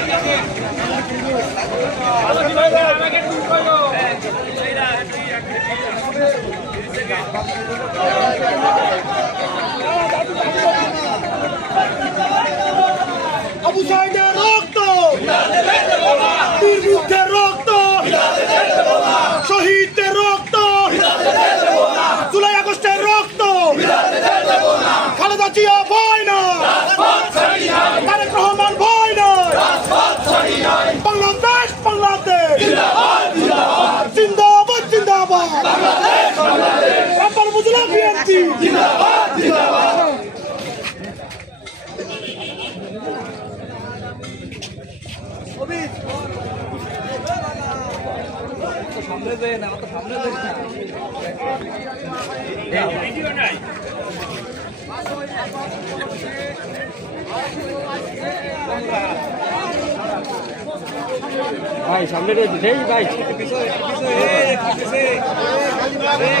Abu BNP ভাই সামনে রয়েছে সেই ভাই আবার এই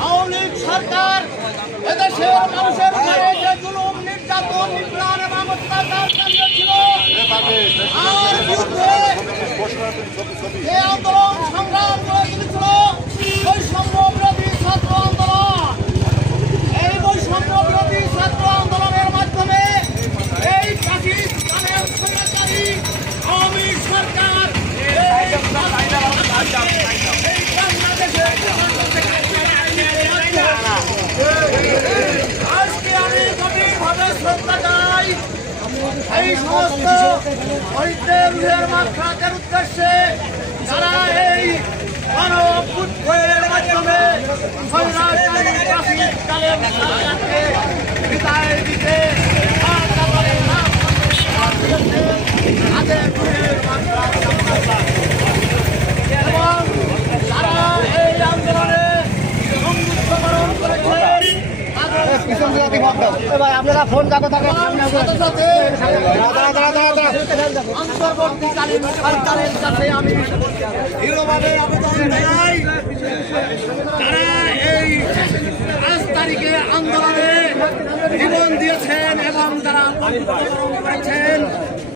আওয়ামী লীগ সরকার এদেশের মানুষের উপরে যে জুলুম নির্যাতন নিপীড়ন এবং অত্যাচার চালিয়েছিল আর বিরুদ্ধে যে আন্দোলন সংগ্রাম করে তুলেছিল বৈষম্য বিরোধী ছাত্র আন্দোলন এই বৈষম্য বিরোধী ছাত্র আন্দোলনের মাধ্যমে এই পাকিস্তানের স্বৈরাচারী আওয়ামী সরকার এই এই বাংলাদেশের আজকে আমি গভীরভাবে শ্রদ্ধা জানাই এই সমস্ত শহীদদের রুহের মাত্রাদের উদ্দেশ্যে যারা এই মানব উদ্ভয়ের মাধ্যমে স্বৈরাচারী ফাঁসির কালের সরকারকে বিদায় দিতে আর তারপরে নাম তাদের রুহের মাত্রা এবং যারা এই আন্দোলনে সংযুক্তকরণ করেছেন যারা এই পাঁচ তারিখে আন্দোলনে জীবন দিয়েছেন এবং তারা করেছেন